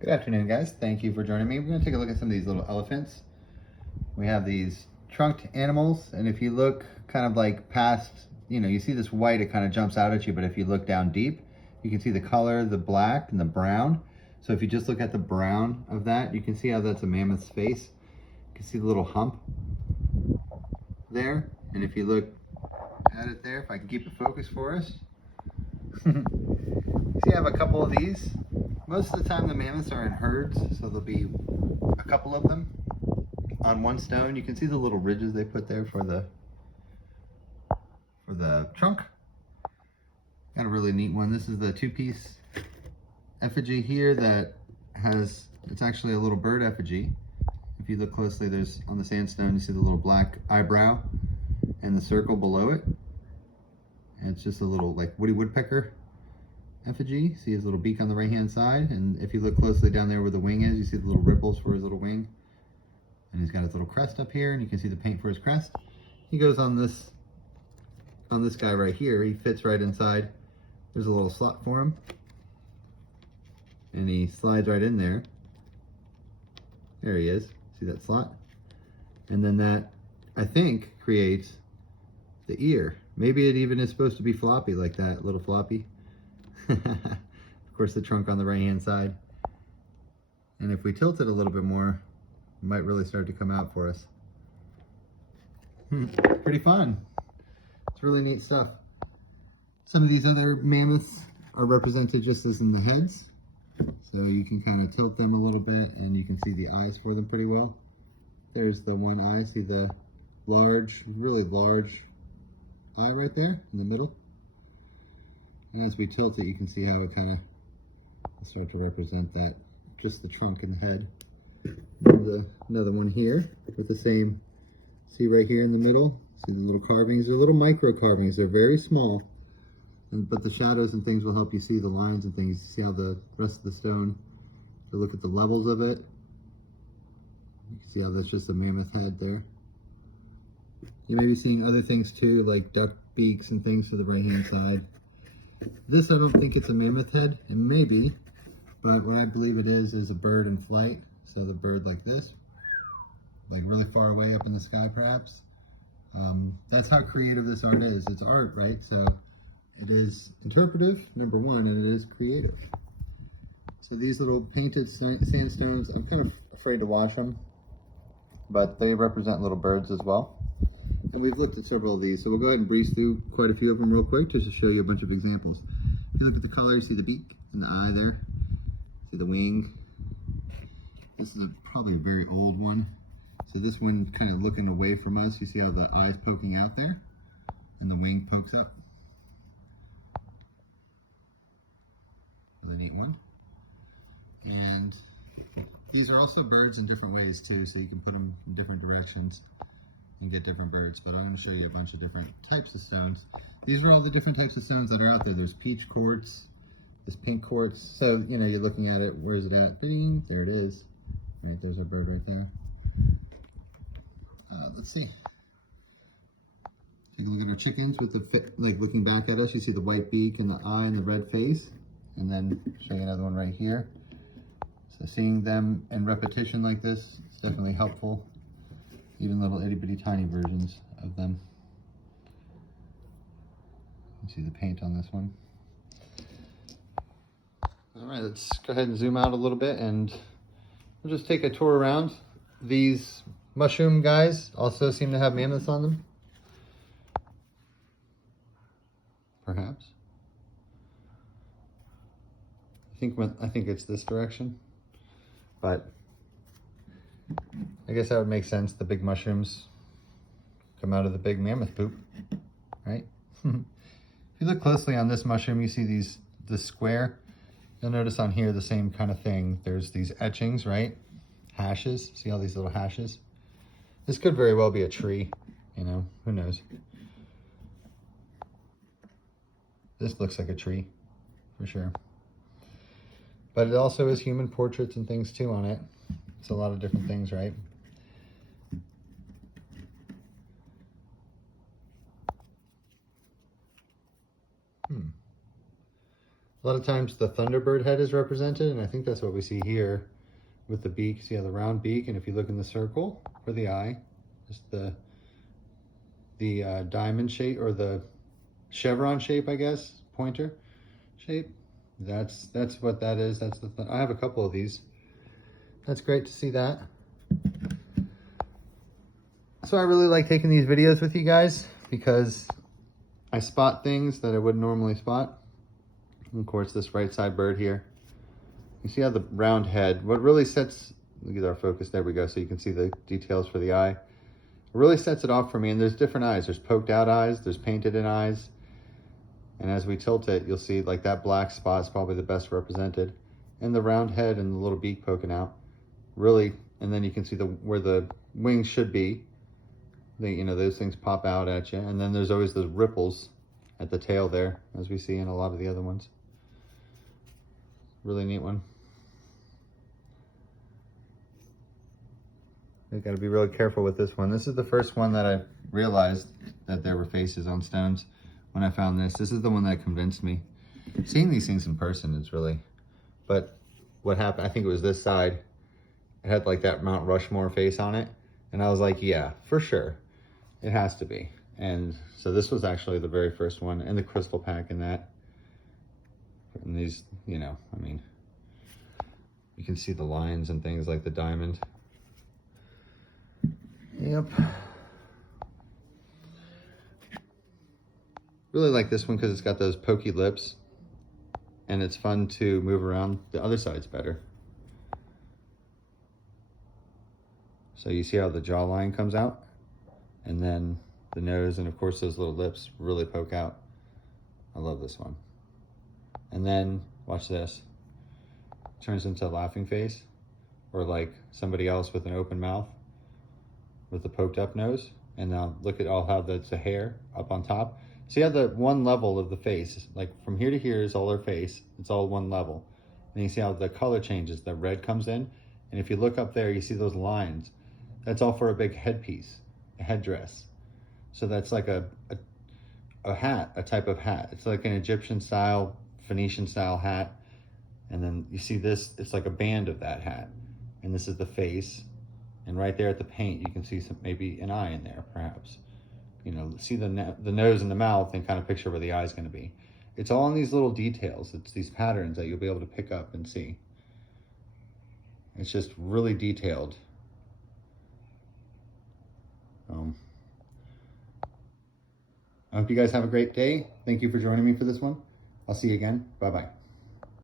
Good afternoon, guys. Thank you for joining me. We're going to take a look at some of these little elephants. We have these trunked animals, and if you look kind of like past, you see this white, it kind of jumps out at you, but if you look down deep, you can see the color, the black and the brown. So if you just look at the brown of that, you can see how that's a mammoth's face. You can see the little hump there, and if you look at it there, if I can keep it focused for us, see I have a couple of these. Most of the time the mammoths are in herds, so there'll be a couple of them on one stone. You can see the little ridges they put there for the trunk. Got a really neat one. This is the two-piece effigy here that it's actually a little bird effigy. If you look closely, there's on the sandstone, you see the little black eyebrow and the circle below it. And it's just a little like Woody Woodpecker effigy. See his little beak on the right hand side, and if you look closely down there where the wing is, you see the little ripples for his little wing, and he's got his little crest up here, and you can see the paint for his crest. He goes on this guy right here. He fits right inside. There's a little slot for him, and he slides right in there. There he is. See that slot? And then that, I think, creates the ear. Maybe it even is supposed to be floppy like that, little floppy. Of course, the trunk on the right hand side, and if we tilt it a little bit more, it might really start to come out for us. Pretty fun. It's really neat stuff. Some of these other mammoths are represented just as in the heads, so you can kind of tilt them a little bit and you can see the eyes for them pretty well. There's the one eye. See the large, really large eye right there in the middle. And as we tilt it, you can see how it kind of start to represent that, just the trunk and the head. Another one here with the same, see right here in the middle, see the little carvings. They're little micro carvings. They're very small, but the shadows and things will help you see the lines and things. See how the rest of the stone, to look at the levels of it. You can see how that's just a mammoth head there. You may be seeing other things too, like duck beaks and things to the right hand side. This, I don't think it's a mammoth head, and maybe, but what I believe it is a bird in flight. So the bird like this, like really far away up in the sky perhaps. That's how creative this art is. It's art, right? So it is interpretive, number one, and it is creative. So these little painted sandstones, I'm kind of afraid to wash them, but they represent little birds as well. And we've looked at several of these, so we'll go ahead and breeze through quite a few of them real quick just to show you a bunch of examples. If you look at the color, you see the beak and the eye there. See the wing. This is probably a very old one. See this one kind of looking away from us. You see how the eye's poking out there and the wing pokes up. Really neat one. And these are also birds in different ways too, so you can put them in different directions and get different birds, but I'm going to show you a bunch of different types of stones. These are all the different types of stones that are out there. There's peach quartz, there's pink quartz. So, you're looking at it, where is it at? Ding, there it is. Right, there's our bird right there. Let's see. Take a look at our chickens with the, like looking back at us, you see the white beak and the eye and the red face. And then show you another one right here. So seeing them in repetition like this is definitely helpful. Even little itty bitty tiny versions of them. You see the paint on this one. All right, let's go ahead and zoom out a little bit and we'll just take a tour around. These mushroom guys also seem to have mammoths on them. Perhaps. I think it's this direction, but I guess that would make sense. The big mushrooms come out of the big mammoth poop, right? If you look closely on this mushroom, you see this square. You'll notice on here the same kind of thing. There's these etchings, right? Hashes. See all these little hashes? This could very well be a tree, who knows? This looks like a tree, for sure. But it also is human portraits and things too on it. It's a lot of different things, right? A lot of times the Thunderbird head is represented, and I think that's what we see here with the beak. See how the round beak, and if you look in the circle for the eye, just the diamond shape, or the chevron shape, I guess, pointer shape. That's what that is. That's I have a couple of these. That's great to see that. So I really like taking these videos with you guys because I spot things that I wouldn't normally spot. And of course, this right side bird here. You see how the round head, what really sets, look at our focus, there we go, so you can see the details for the eye. It really sets it off for me, and there's different eyes. There's poked out eyes, there's painted in eyes. And as we tilt it, you'll see like that black spot is probably the best represented. And the round head and the little beak poking out. Really, and then you can see where the wings should be. You know, those things pop out at you. And then there's always those ripples at the tail there, as we see in a lot of the other ones. Really neat one. You got to be really careful with this one. This is the first one that I realized that there were faces on stones when I found this. This is the one that convinced me. Seeing these things in person is really, but what happened, I think it was this side, it had like that Mount Rushmore face on it. And I was like, yeah, for sure, it has to be. And so this was actually the very first one, and the crystal pack in that. And these, you know, I mean, you can see the lines and things like the diamond. Yep. Really like this one because it's got those pokey lips, and it's fun to move around. The other side's better. So you see how the jawline comes out, and then the nose, and of course those little lips really poke out. I love this one. And then watch this. Turns into a laughing face, or like somebody else with an open mouth with a poked up nose. And now look at all how that's the hair up on top. See how the one level of the face, like from here to here is all her face. It's all one level. And you see how the color changes. The red comes in. And if you look up there, you see those lines. That's all for a big headpiece, a headdress. So that's like a hat, a type of hat. It's like an Egyptian style, Phoenician style hat. And then you see this, it's like a band of that hat. And this is the face. And right there at the paint, you can see maybe an eye in there, perhaps. You know, see the nose and the mouth and kind of picture where the eye's going to be. It's all in these little details. It's these patterns that you'll be able to pick up and see. It's just really detailed. I hope you guys have a great day. Thank you for joining me for this one. I'll see you again. Bye-bye.